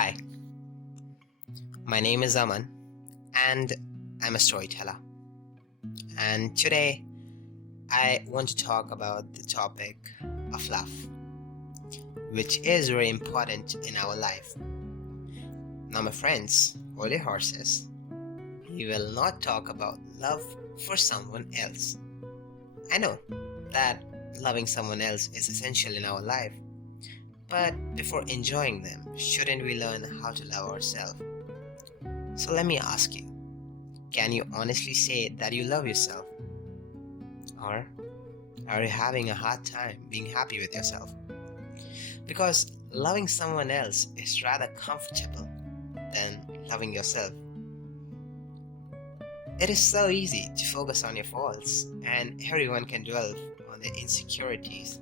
Hi, my name is Aman and I'm a storyteller. And today I want to talk about the topic of love, which is very important in our life. Now, my friends, hold your horses. We will not talk about love for someone else. I know that loving someone else is essential in our life, but before enjoying them, shouldn't we learn how to love ourselves? So let me ask you, can you honestly say that you love yourself? Or are you having a hard time being happy with yourself? Because loving someone else is rather comfortable than loving yourself. It is so easy to focus on your faults, and everyone can dwell on their insecurities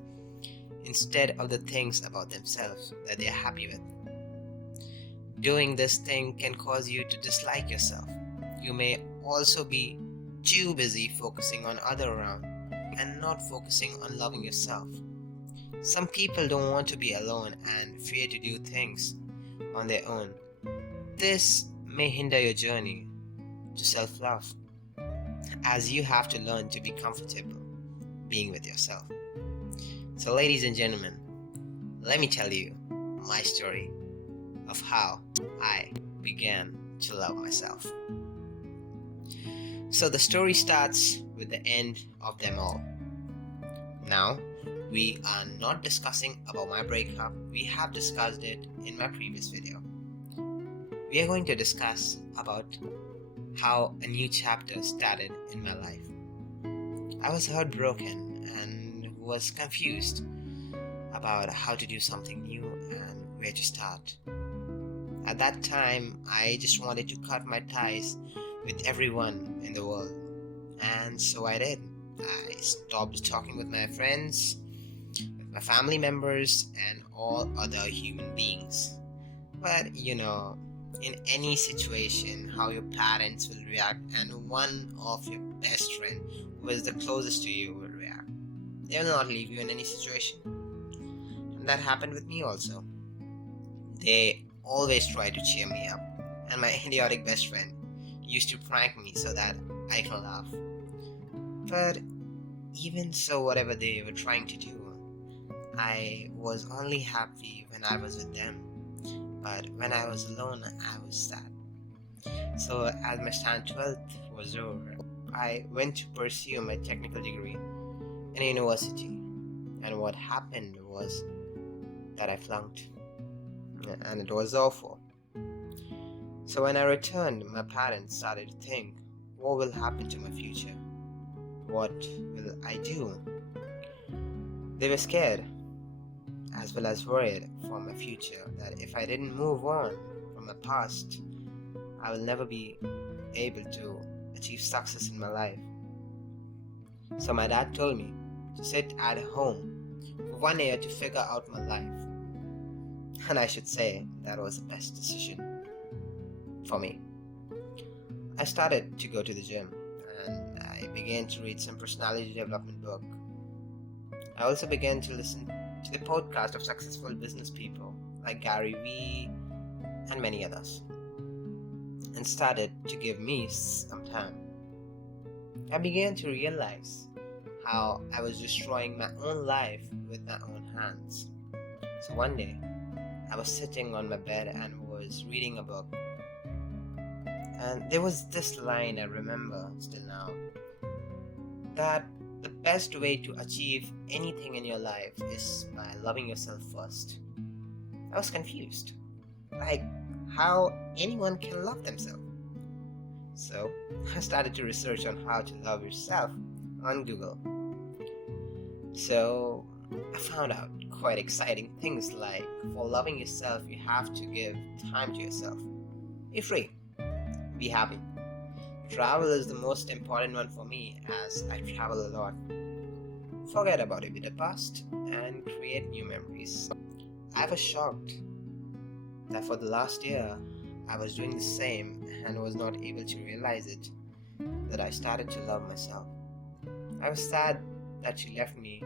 instead of the things about themselves that they are happy with. Doing this thing can cause you to dislike yourself. You may also be too busy focusing on other around and not focusing on loving yourself. Some people don't want to be alone and fear to do things on their own. This may hinder your journey to self-love, as you have to learn to be comfortable being with yourself. So ladies and gentlemen, let me tell you my story of how I began to love myself. So the story starts with the end of them all. Now, we are not discussing about my breakup. We have discussed it in my previous video. We are going to discuss about how a new chapter started in my life. I was heartbroken and was confused about how to do something new and where to start. At that time, I just wanted to cut my ties with everyone in the world, and so I did. I stopped talking with my friends, with my family members, and all other human beings. But in any situation, how your parents will react, and one of your best friend who is the closest to you will react. They will not leave you in any situation. And that happened with me also. They always try to cheer me up, and my idiotic best friend used to prank me so that I can laugh. But even so, whatever they were trying to do, I was only happy when I was with them. But when I was alone, I was sad. So as my standard 12th was over, I went to pursue my technical degree in a university. And what happened was that I flunked. And it was awful. So when I returned, my parents started to think, what will happen to my future? What will I do? They were scared, as well as worried for my future, that if I didn't move on from my past, I will never be able to achieve success in my life. So my dad told me to sit at home for 1 year to figure out my life. And I should say that was the best decision for me. I started to go to the gym and I began to read some personality development book. I also began to listen to the podcast of successful business people like Gary Vee and many others, and started to give me some time. I began to realize how I was destroying my own life with my own hands. So one day, I was sitting on my bed and was reading a book. And there was this line I remember still now, that the best way to achieve anything in your life is by loving yourself first. I was confused. Like, how anyone can love themselves. So, I started to research on how to love yourself on Google. So, I found out quite exciting things like, for loving yourself, you have to give time to yourself. Be free. Be happy. Travel is the most important one for me, as I travel a lot. Forget about it with the past and create new memories. I was shocked that for the last year I was doing the same and was not able to realize it, that I started to love myself. I was sad that she left me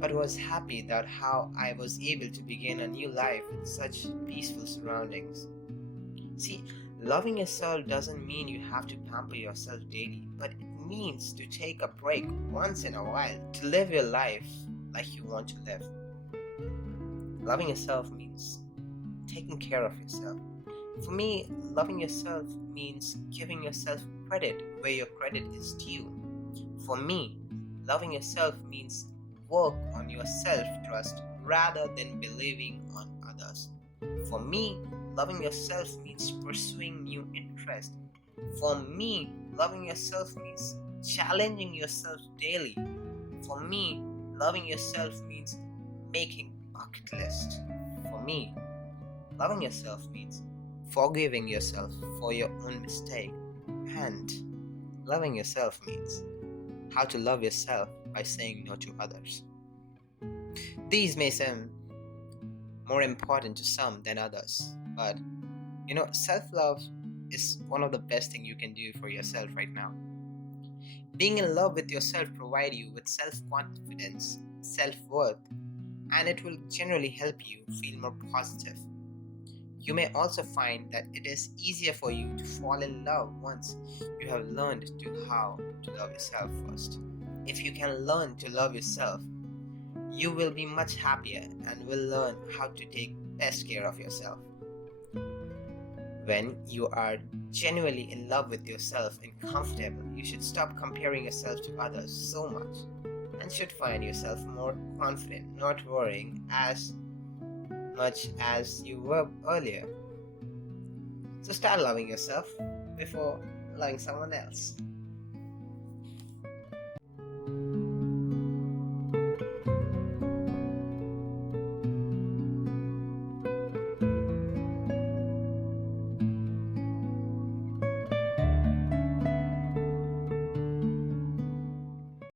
but was happy that how I was able to begin a new life with such peaceful surroundings. See, loving yourself doesn't mean you have to pamper yourself daily, but it means to take a break once in a while to live your life like you want to live. Loving yourself means taking care of yourself. For me, loving yourself means giving yourself credit where your credit is due. For me, loving yourself means work on your self trust rather than believing on others. For me, loving yourself means pursuing new interests. For me, loving yourself means challenging yourself daily. For me, loving yourself means making bucket list. For me, loving yourself means forgiving yourself for your own mistake. And loving yourself means how to love yourself by saying no to others. These may seem more important to some than others, but self-love is one of the best things you can do for yourself right now. Being in love with yourself provides you with self-confidence, self-worth, and it will generally help you feel more positive. You may also find that it is easier for you to fall in love once you have learned how to love yourself first. If you can learn to love yourself, you will be much happier and will learn how to take best care of yourself. When you are genuinely in love with yourself and comfortable, you should stop comparing yourself to others so much and should find yourself more confident, not worrying as much as you were earlier. So start loving yourself before loving someone else.